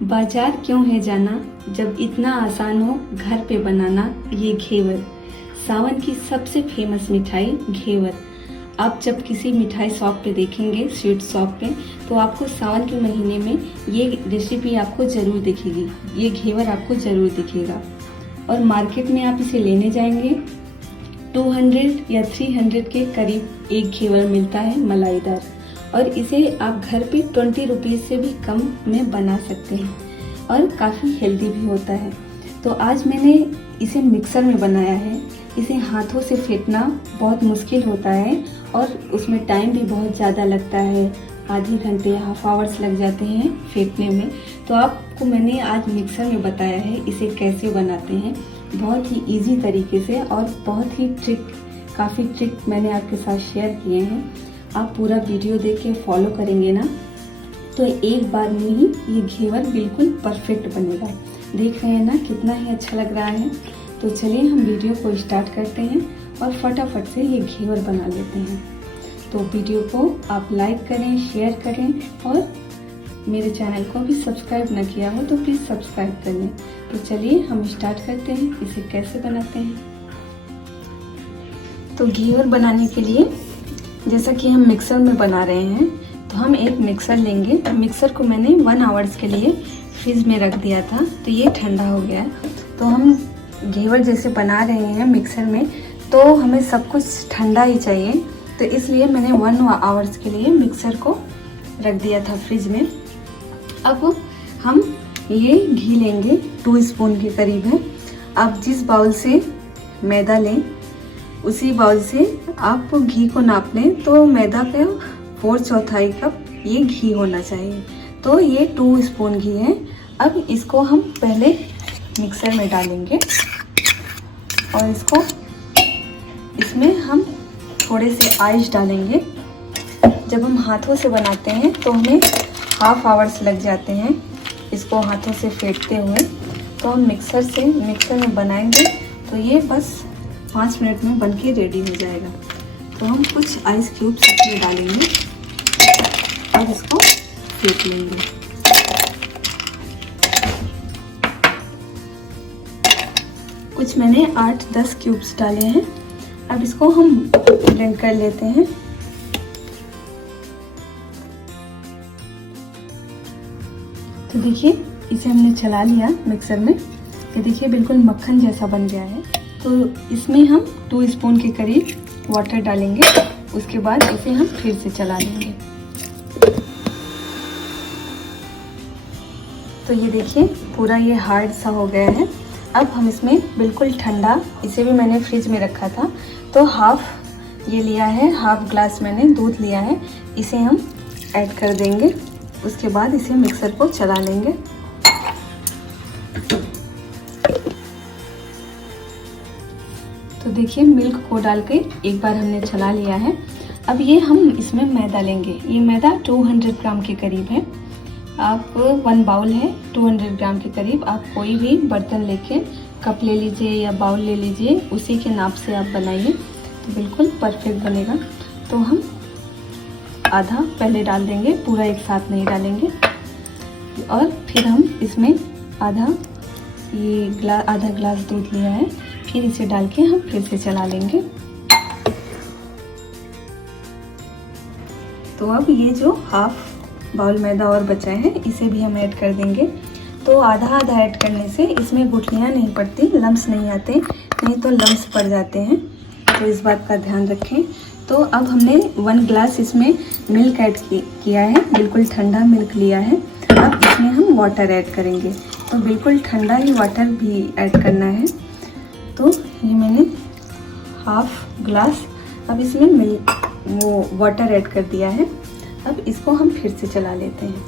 बाजार क्यों है जाना जब इतना आसान हो घर पे बनाना ये घेवर। सावन की सबसे फेमस मिठाई घेवर। आप जब किसी मिठाई शॉप पे देखेंगे, स्वीट शॉप पे, तो आपको सावन के महीने में ये रेसिपी आपको ज़रूर दिखेगी, ये घेवर आपको ज़रूर दिखेगा। और मार्केट में आप इसे लेने जाएंगे 200 या 300 के करीब एक घेवर मिलता है मलाईदार, और इसे आप घर पे 20 रुपीज़ से भी कम में बना सकते हैं और काफ़ी हेल्दी भी होता है। तो आज मैंने इसे मिक्सर में बनाया है। इसे हाथों से फेंटना बहुत मुश्किल होता है और उसमें टाइम भी बहुत ज़्यादा लगता है, आधे घंटे हाफ आवर्स लग जाते हैं फेंटने में। तो आपको मैंने आज मिक्सर में बताया है इसे कैसे बनाते हैं, बहुत ही इजी तरीके से, और बहुत ही काफ़ी ट्रिक मैंने आपके साथ शेयर किए हैं। आप पूरा वीडियो देख के फॉलो करेंगे ना, तो एक बार में ही ये घेवर बिल्कुल परफेक्ट बनेगा। देख रहे हैं ना कितना ही अच्छा लग रहा है। तो चलिए हम वीडियो को स्टार्ट करते हैं और फटाफट से ये घेवर बना लेते हैं। तो वीडियो को आप लाइक करें, शेयर करें, और मेरे चैनल को भी सब्सक्राइब ना किया हो तो प्लीज़ सब्सक्राइब कर लें। तो चलिए हम स्टार्ट करते हैं इसे कैसे बनाते हैं। तो घेवर बनाने के लिए जैसा कि हम मिक्सर में बना रहे हैं, तो हम एक मिक्सर लेंगे। मिक्सर को मैंने 1 आवर्स के लिए फ्रिज में रख दिया था, तो ये ठंडा हो गया है। तो हम घेवर जैसे बना रहे हैं मिक्सर में, तो हमें सब कुछ ठंडा ही चाहिए, तो इसलिए मैंने 1 आवर्स के लिए मिक्सर को रख दिया था फ्रिज में। अब हम ये घी लेंगे, 2 स्पून के करीब है। आप जिस बाउल से मैदा लें उसी बाउल से आप घी को नाप लें, तो मैदा का 4/4 कप ये घी होना चाहिए। तो ये 2 स्पून घी है। अब इसको हम पहले मिक्सर में डालेंगे और इसमें हम थोड़े से आइस डालेंगे। जब हम हाथों से बनाते हैं तो हमें हाफ आवर्स लग जाते हैं इसको हाथों से फेंटते हुए। तो हम मिक्सर में बनाएंगे तो ये बस 5 मिनट में बनके रेडी हो जाएगा। तो हम कुछ आइस क्यूब्स इसमें डालेंगे और इसको फेंट लेंगे। कुछ मैंने 8-10 क्यूब्स डाले हैं। अब इसको हम ब्लेंड कर लेते हैं। तो देखिए इसे हमने चला लिया मिक्सर में, तो देखिए बिल्कुल मक्खन जैसा बन गया है। तो इसमें हम 2 स्पून के करीब वाटर डालेंगे, उसके बाद इसे हम फिर से चला लेंगे। तो ये देखिए पूरा ये हार्ड सा हो गया है। अब हम इसमें बिल्कुल ठंडा, इसे भी मैंने फ्रिज में रखा था, तो हाफ ये लिया है, हाफ ग्लास मैंने दूध लिया है, इसे हम ऐड कर देंगे। उसके बाद इसे मिक्सर को चला लेंगे। तो देखिए मिल्क को डाल के एक बार हमने चला लिया है। अब ये हम इसमें मैदा लेंगे। ये मैदा 200 ग्राम के करीब है। आप 1 बाउल है 200 ग्राम के करीब। आप कोई भी बर्तन लेके, कप ले लीजिए या बाउल ले लीजिए, उसी के नाप से आप बनाइए, तो बिल्कुल परफेक्ट बनेगा। तो हम आधा पहले डाल देंगे, पूरा एक साथ नहीं डालेंगे। और फिर हम इसमें आधा ग्लास दूध लिया है, फिर इसे डाल के हम फिर से चला लेंगे। तो अब ये जो हाफ बाउल मैदा और बचा है इसे भी हम ऐड कर देंगे। तो आधा ऐड करने से इसमें गुठलियाँ नहीं पड़ती, लम्स नहीं आते, नहीं तो लम्स पड़ जाते हैं, तो इस बात का ध्यान रखें। तो अब हमने 1 ग्लास इसमें मिल्क ऐड किया है, बिल्कुल ठंडा मिल्क लिया है। अब इसमें हम वाटर ऐड करेंगे, तो बिल्कुल ठंडा ही वाटर भी ऐड करना है। तो ये मैंने हाफ ग्लास अब इसमें वाटर ऐड कर दिया है। अब इसको हम फिर से चला लेते हैं।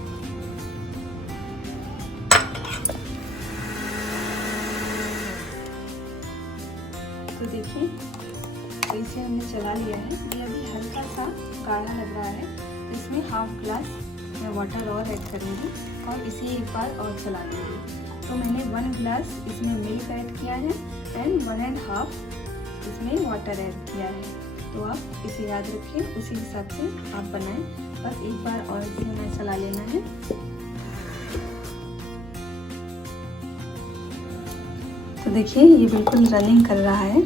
तो देखिए तो इसे हमने चला लिया है। ये अभी हल्का सा गाढ़ा लग रहा है, तो इसमें हाफ ग्लास मैं वाटर और ऐड करूँगी और इसे एक बार और चला लूँगी। तो मैंने 1 ग्लास इसमें मिल्क ऐड किया है एंड 1.5 इसमें वाटर ऐड किया है। तो आप इसे याद रखें, उसी हिसाब से आप बनाएं। बस एक बार और इसे हमें चला लेना है। तो देखिए ये बिल्कुल रनिंग कर रहा है।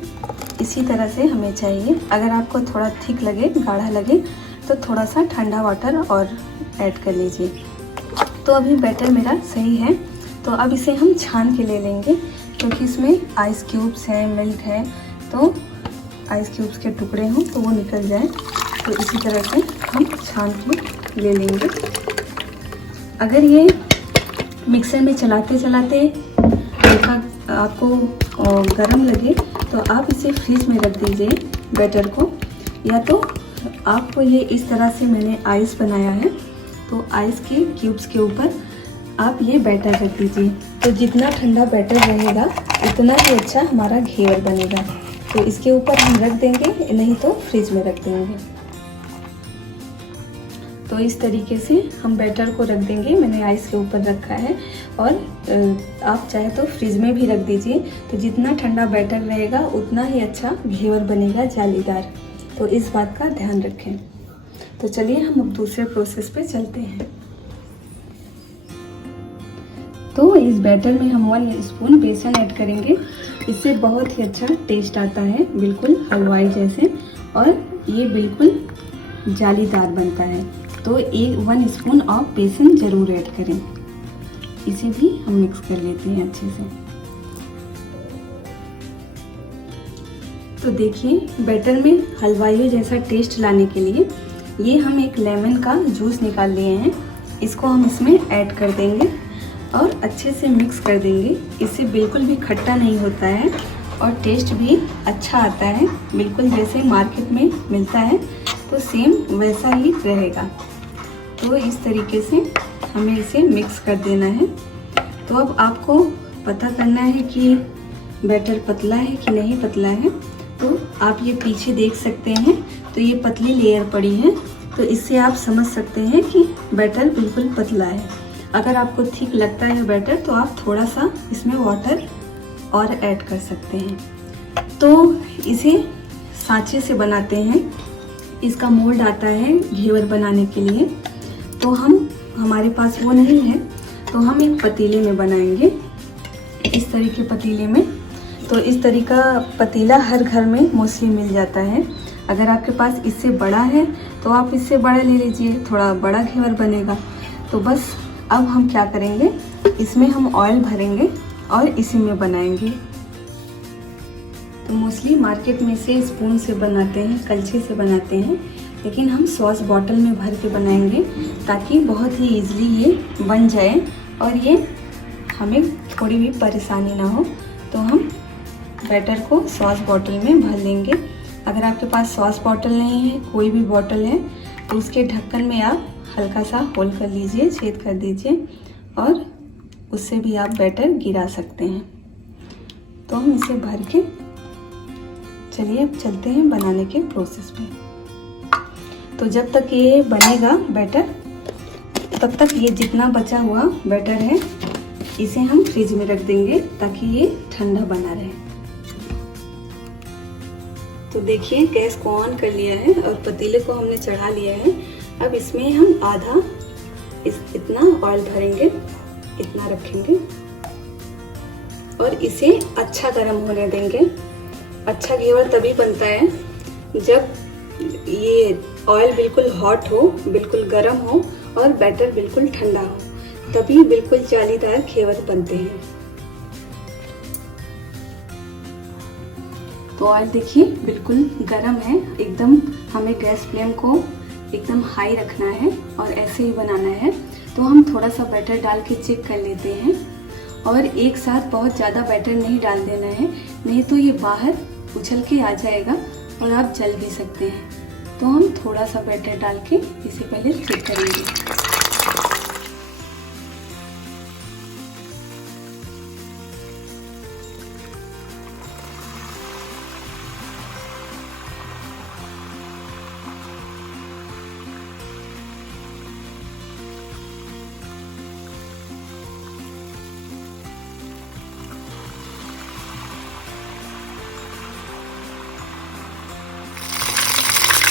इसी तरह से हमें चाहिए। अगर आपको थोड़ा थिक लगे, गाढ़ा लगे तो थोड़ा सा ठंडा वाटर और ऐड कर लीजिए। तो अभी बैटर मेरा सही है। तो अब इसे हम छान के ले लेंगे, क्योंकि इसमें आइस क्यूब्स हैं, मिल्क है, तो आइस क्यूब्स के टुकड़े हों तो वो निकल जाए। तो इसी तरह से हम छान के ले लेंगे। अगर ये मिक्सर में चलाते चलाते हल्का आपको गरम लगे तो आप इसे फ्रिज में रख दीजिए बैटर को, या तो आपको ये इस तरह से मैंने आइस बनाया है तो आइस के क्यूब्स के ऊपर आप ये बैटर रख दीजिए। तो जितना ठंडा बैटर रहेगा उतना ही अच्छा हमारा घेवर बनेगा। तो इसके ऊपर हम रख देंगे, नहीं तो फ्रिज में रख देंगे। तो इस तरीके से हम बैटर को रख देंगे। मैंने आइस के ऊपर रखा है, और आप चाहे तो फ्रिज में भी रख दीजिए। तो जितना ठंडा बैटर रहेगा उतना ही अच्छा घेवर बनेगा, जालीदार। तो इस बात का ध्यान रखें। तो चलिए हम अब दूसरे प्रोसेस पे चलते हैं। तो इस बैटर में हम 1 स्पून बेसन ऐड करेंगे। इससे बहुत ही अच्छा टेस्ट आता है, बिल्कुल हलवाई जैसे, और ये बिल्कुल जालीदार बनता है। तो 1 स्पून ऑफ बेसन ज़रूर ऐड करें। इसे भी हम मिक्स कर लेते हैं अच्छे से। तो देखिए बैटर में हलवाइयों जैसा टेस्ट लाने के लिए ये हम एक लेमन का जूस निकाल लिए हैं। इसको हम इसमें ऐड कर देंगे और अच्छे से मिक्स कर देंगे। इससे बिल्कुल भी खट्टा नहीं होता है और टेस्ट भी अच्छा आता है, बिल्कुल जैसे मार्केट में मिलता है तो सेम वैसा ही रहेगा। तो इस तरीके से हमें इसे मिक्स कर देना है। तो अब आपको पता करना है कि बैटर पतला है कि नहीं पतला है। तो आप ये पीछे देख सकते हैं, तो ये पतली लेयर पड़ी है, तो इससे आप समझ सकते हैं कि बैटर बिल्कुल पतला है। अगर आपको ठीक लगता है बैटर तो आप थोड़ा सा इसमें वाटर और ऐड कर सकते हैं। तो इसे सांचे से बनाते हैं। इसका मोल्ड आता है घेवर बनाने के लिए। तो हमारे पास वो नहीं है, तो हम एक पतीले में बनाएंगे, इस तरीके पतीले में। तो इस तरीका पतीला हर घर में मोस्टली मिल जाता है। अगर आपके पास इससे बड़ा है तो आप इससे बड़ा ले लीजिए, थोड़ा बड़ा घेवर बनेगा। तो बस अब हम क्या करेंगे, इसमें हम ऑयल भरेंगे और इसी में बनाएंगे। तो मोस्टली मार्केट में से स्पून से बनाते हैं, कलछी से बनाते हैं, लेकिन हम सॉस बॉटल में भर के बनाएंगे ताकि बहुत ही ईजिली ये बन जाए और ये हमें थोड़ी भी परेशानी ना हो। तो हम बैटर को सॉस बॉटल में भर लेंगे। अगर आपके पास सॉस बॉटल नहीं है, कोई भी बॉटल है, तो उसके ढक्कन में आप हल्का सा होल कर लीजिए, छेद कर दीजिए, और उससे भी आप बैटर गिरा सकते हैं। तो हम इसे भर के चलिए अब चलते हैं बनाने के प्रोसेस पे। तो जब तक ये बनेगा बैटर, तब तक ये जितना बचा हुआ बैटर है इसे हम फ्रिज में रख देंगे ताकि ये ठंडा बना रहे। तो देखिए गैस को ऑन कर लिया है और पतीले को हमने चढ़ा लिया है। अब इसमें हम आधा इतना ऑयल भरेंगे, इतना रखेंगे और इसे अच्छा गर्म होने देंगे। अच्छा घेवर तभी बनता है जब ये ऑयल बिल्कुल हॉट हो, बिल्कुल गर्म हो और बैटर बिल्कुल ठंडा हो, तभी बिल्कुल जालीदार घेवर बनते हैं। तो ऑयल देखिए बिल्कुल गर्म है एकदम। हमें गैस फ्लेम को एकदम हाई रखना है और ऐसे ही बनाना है। तो हम थोड़ा सा बैटर डाल के चेक कर लेते हैं, और एक साथ बहुत ज़्यादा बैटर नहीं डाल देना है, नहीं तो ये बाहर उछल के आ जाएगा और आप जल भी सकते हैं। तो हम थोड़ा सा बैटर डाल के इसे पहले चेक करेंगे।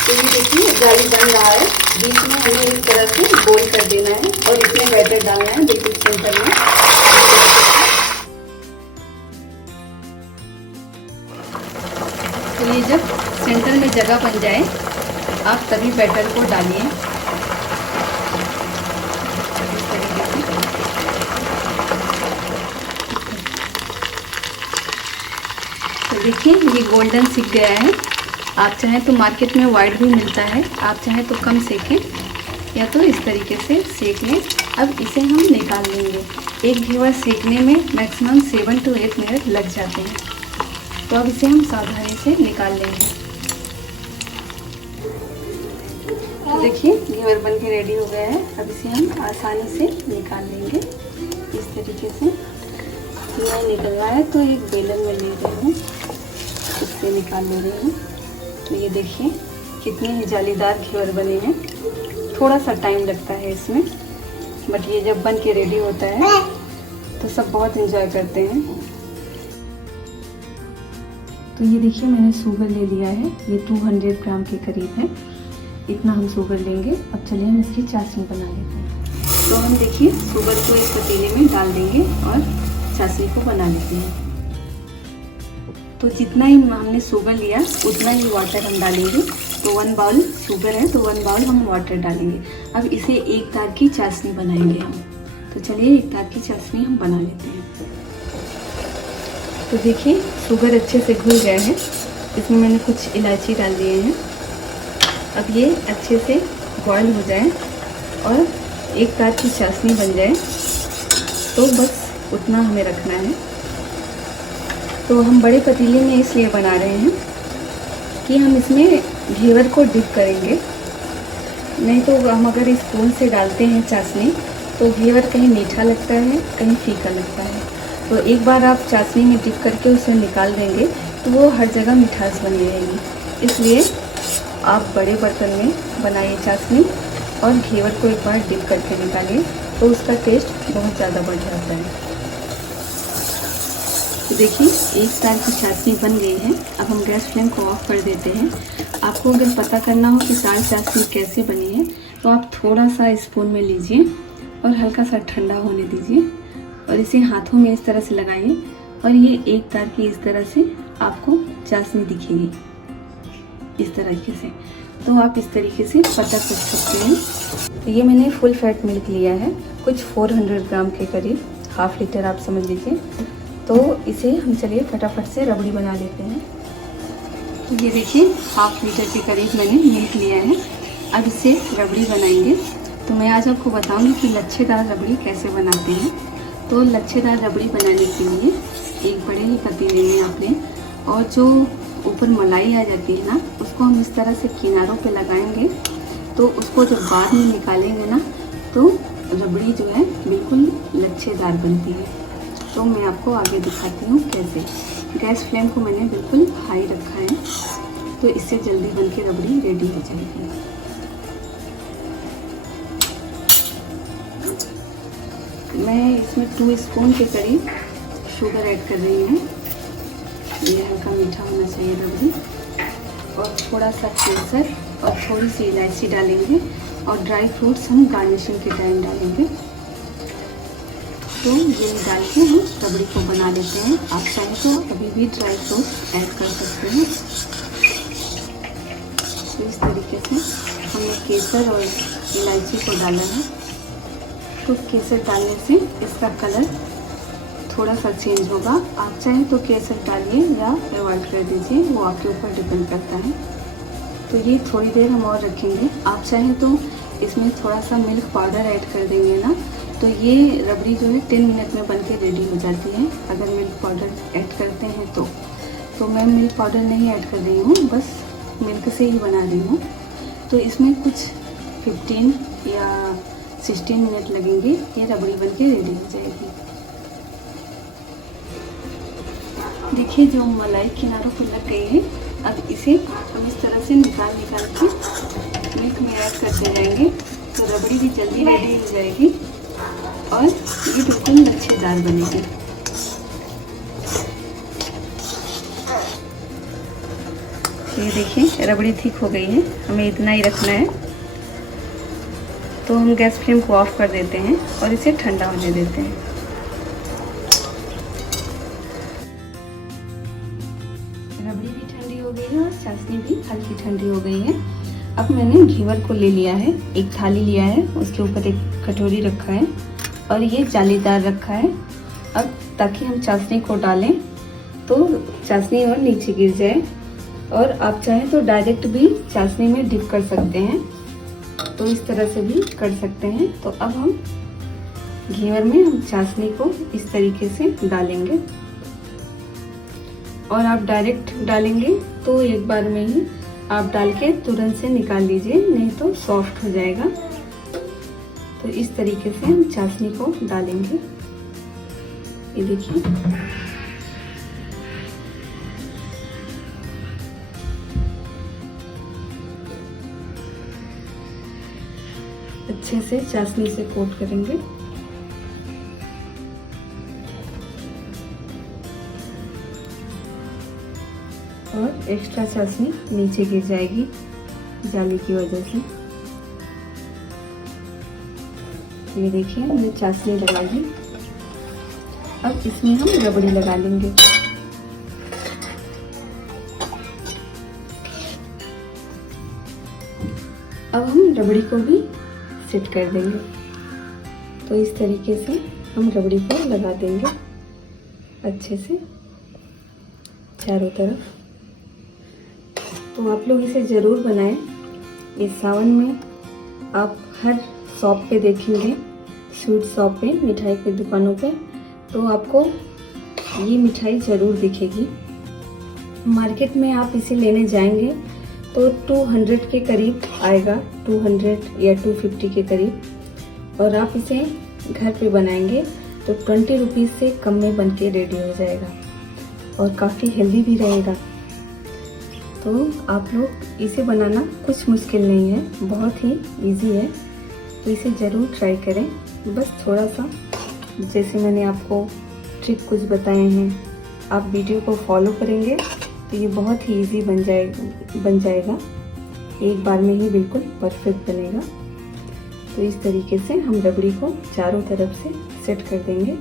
तो ये देखिए जाली बन रहा है। बीच में हमें इस तरह से गोल कर देना है और इसमें बैटर डालना है बिल्कुल सेंटर में। जगह बन जाए आप तभी बैटर को डालिए। तो देखिए ये गोल्डन सिक गया है। आप चाहें तो मार्केट में वाइट भी मिलता है, आप चाहें तो कम सेकें या तो इस तरीके से सेक लें। अब इसे हम निकाल लेंगे। एक घेवर सेकने में मैक्सिमम 7 to 8 मिनट लग जाते हैं। तो अब इसे हम सावधानी से निकाल लेंगे। तो देखिए घेवर बन के रेडी हो गया है। अब इसे हम आसानी से निकाल लेंगे इस तरीके से। मैं निकलवाया तो एक बेलन में ले रही हूँ, इससे निकाल ले रही हूँ। तो ये देखिए कितने ही जालीदार घेवर बने हैं। थोड़ा सा टाइम लगता है इसमें, बट ये जब बन के रेडी होता है तो सब बहुत एंजॉय करते हैं। तो ये देखिए मैंने शुगर ले लिया है, ये 200 ग्राम के करीब है। इतना हम शुगर लेंगे। अब चलिए हम इसकी चाशनी बना लेते हैं। तो हम देखिए शुगर को एक पतीले में डाल देंगे और चाशनी को बना लेते हैं। तो जितना ही हमने शुगर लिया उतना ही वाटर हम डालेंगे। तो 1 बाउल शुगर है तो 1 बाउल हम वाटर डालेंगे। अब इसे एक तार की चाशनी बनाएंगे हम। तो चलिए एक तार की चाशनी हम बना लेते हैं। तो देखिए शुगर अच्छे से घुल गया है। इसमें मैंने कुछ इलायची डाल दिए हैं। अब ये अच्छे से बॉयल हो जाए और एक तार की चाशनी बन जाए, तो बस उतना हमें रखना है। तो हम बड़े पतीले में इसलिए बना रहे हैं कि हम इसमें घेवर को डिप करेंगे। नहीं तो हम अगर स्पून से डालते हैं चाशनी तो घेवर कहीं मीठा लगता है, कहीं फीका लगता है। तो एक बार आप चाशनी में डिप करके उसे निकाल देंगे तो वो हर जगह मिठास बनी रहेगी। इसलिए आप बड़े बर्तन में बनाइए चाशनी और घेवर को एक बार डिप करके निकालिए, तो उसका टेस्ट बहुत ज़्यादा बढ़ जाता है। तो देखिए एक तार की चाशनी बन गई है। अब हम गैस फ्लेम को ऑफ कर देते हैं। आपको अगर पता करना हो कि तार चाशनी कैसे बनी है तो आप थोड़ा सा स्पून में लीजिए और हल्का सा ठंडा होने दीजिए और इसे हाथों में इस तरह से लगाइए और ये एक तार की इस तरह से आपको चाशनी दिखेगी इस तरीके से। तो आप इस तरीके से पता कर सकते हैं। तो ये मैंने फुल फैट मिल्क लिया है, कुछ 400 ग्राम के करीब, ½ लीटर आप समझ लीजिए। तो इसे हम चलिए फटाफट से रबड़ी बना लेते हैं। तो ये देखिए ½ लीटर के करीब मैंने मिल्क लिया है। अब इसे रबड़ी बनाएंगे। तो मैं आज आपको बताऊंगी कि लच्छेदार रबड़ी कैसे बनाते हैं। तो लच्छेदार रबड़ी बनाने के लिए एक बड़े ही पतीले में आपने, और जो ऊपर मलाई आ जाती है ना उसको हम इस तरह से किनारों पे लगाएंगे। तो उसको जब बाद में निकालेंगे ना तो रबड़ी जो है बिल्कुल लच्छेदार बनती है। तो मैं आपको आगे दिखाती हूँ कैसे। गैस फ्लेम को मैंने बिल्कुल हाई रखा है, तो इससे जल्दी बन के रबड़ी रेडी हो जाएगी। मैं इसमें 2 स्पून के करीब शुगर ऐड कर रही हूँ। ये हल्का मीठा होना चाहिए रबड़ी। और थोड़ा सा केसर और थोड़ी सी इलायची डालेंगे और ड्राई फ्रूट्स हम गार्निशिंग के टाइम डालेंगे। तो ये डाल के हम रबड़ी को बना लेते हैं। आप चाहें तो अभी भी ड्राई फ्रूट ऐड कर सकते हैं। तो इस तरीके से हमने केसर और इलायची को डाला है। तो केसर डालने से इसका कलर थोड़ा सा चेंज होगा। आप चाहें तो केसर डालिए या अवॉइड कर दीजिए, वो आपके ऊपर डिपेंड करता है। तो ये थोड़ी देर हम और रखेंगे। आप चाहें तो इसमें थोड़ा सा मिल्क पाउडर ऐड कर देंगे ना, तो ये रबड़ी जो है 10 मिनट में बनके रेडी हो जाती है अगर मिल्क पाउडर ऐड करते हैं तो मैं मिल्क पाउडर नहीं ऐड कर रही हूँ, बस मिल्क से ही बना रही हूँ। तो इसमें कुछ 15 या 16 मिनट लगेंगे, ये रबड़ी बनके रेडी हो जाएगी। देखिए जो मलाई किनारों पर लग गई है, अब इसे हम इस तरह से निकाल के मिल्क में ऐड करते जाएंगे तो रबड़ी भी जल्दी रेडी हो जाएगी और ये बिल्कुल लच्छेदार बनेगी। ये देखिए रबड़ी ठीक हो गई है, हमें इतना ही रखना है। तो हम गैस फ्लेम को ऑफ कर देते हैं और इसे ठंडा होने देते हैं। रबड़ी भी ठंडी हो गई है और चाशनी भी हल्की ठंडी अब मैंने घेवर को ले लिया है, एक थाली लिया है, उसके ऊपर एक कटोरी रखा है और ये जालीदार रखा है। अब ताकि हम चाशनी को डालें तो चाशनी और नीचे गिर जाए, और आप चाहें तो डायरेक्ट भी चाशनी में डिप कर सकते हैं, तो इस तरह से भी कर सकते हैं। तो अब हम घेवर में हम चाशनी को इस तरीके से डालेंगे, और आप डायरेक्ट डालेंगे तो एक बार में ही आप डाल के तुरंत से निकाल लीजिए, नहीं तो सॉफ्ट हो जाएगा। तो इस तरीके से हम चाशनी को डालेंगे। ये देखिए, अच्छे से चाशनी से कोट करेंगे। और एक्स्ट्रा चाशनी नीचे गिर जाएगी जाली की वजह से। ये देखिए, हमने चाशनी लगा ली। अब इसमें हम रबड़ी लगा लेंगे। अब हम रबड़ी को भी सेट कर देंगे। तो इस तरीके से हम रबड़ी को लगा देंगे अच्छे से चारों तरफ। तो आप लोग इसे ज़रूर बनाएं। ये सावन में आप हर शॉप पे देखेंगे, स्वीट शॉप पे, मिठाई की दुकानों पे, तो आपको ये मिठाई ज़रूर दिखेगी। मार्केट में आप इसे लेने जाएंगे तो 200 के करीब आएगा, 200 या 250 के करीब। और आप इसे घर पे बनाएंगे तो 20 रुपीज़ से कम में बन के रेडी हो जाएगा और काफ़ी हेल्दी भी रहेगा। तो आप लोग इसे बनाना कुछ मुश्किल नहीं है, बहुत ही इजी है। तो इसे ज़रूर ट्राई करें। बस थोड़ा सा, जैसे मैंने आपको ट्रिक कुछ बताए हैं, आप वीडियो को फॉलो करेंगे तो ये बहुत ही इजी बन जाएगा। एक बार में ही बिल्कुल परफेक्ट बनेगा। तो इस तरीके से हम रबड़ी को चारों तरफ से सेट कर देंगे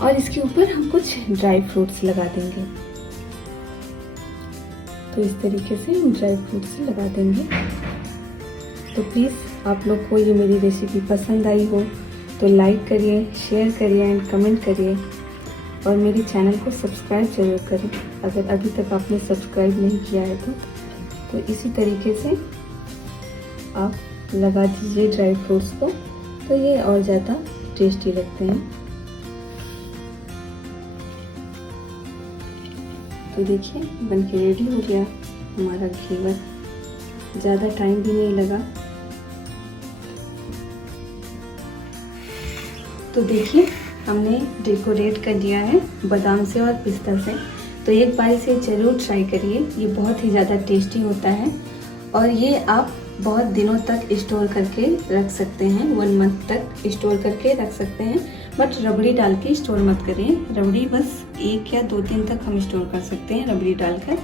और इसके ऊपर हम कुछ ड्राई फ्रूट्स लगा देंगे। तो इस तरीके से हम ड्राई फ्रूट्स लगा देंगे। तो प्लीज़ आप लोग को ये मेरी रेसिपी पसंद आई हो तो लाइक करिए, शेयर करिए एंड कमेंट करिए, और मेरे चैनल को सब्सक्राइब जरूर करें अगर अभी तक आपने सब्सक्राइब नहीं किया है तो इसी तरीके से आप लगा दीजिए ड्राई फ्रूट्स को, तो ये और ज़्यादा टेस्टी लगते हैं। तो देखिए, बनके रेडी हो गया हमारा घेवर। ज़्यादा टाइम भी नहीं लगा। तो देखिए, हमने डेकोरेट कर दिया है बादाम से और पिस्ता से। तो एक बार इसे ज़रूर ट्राई करिए, ये बहुत ही ज़्यादा टेस्टी होता है और ये आप बहुत दिनों तक स्टोर करके रख सकते हैं, 1 मंथ तक स्टोर करके रख सकते हैं। बट रबड़ी डाल के स्टोर मत करिए, रबड़ी बस 1 या 2 दिन तक हम स्टोर कर सकते हैं रबड़ी डालकर।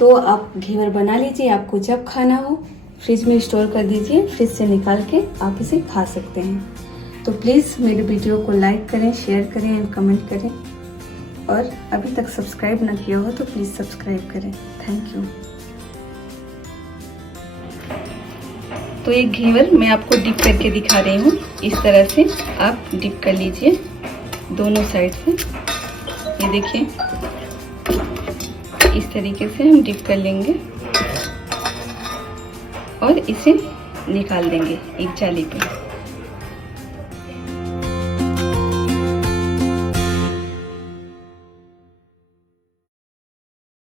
तो आप घेवर बना लीजिए, आपको जब खाना हो फ्रिज में स्टोर कर दीजिए, फ्रिज से निकाल के आप इसे खा सकते हैं। तो प्लीज़ मेरे वीडियो को लाइक करें, शेयर करें एंड कमेंट करें, और अभी तक सब्सक्राइब ना किया हो तो प्लीज़ सब्सक्राइब करें। Thank you. तो एक घेवर मैं आपको डिप करके दिखा रही हूँ। इस तरह से आप डिप कर लीजिए दोनों साइड से। ये देखिए, इस तरीके से हम डिप कर लेंगे और इसे निकाल देंगे एक जाली पे।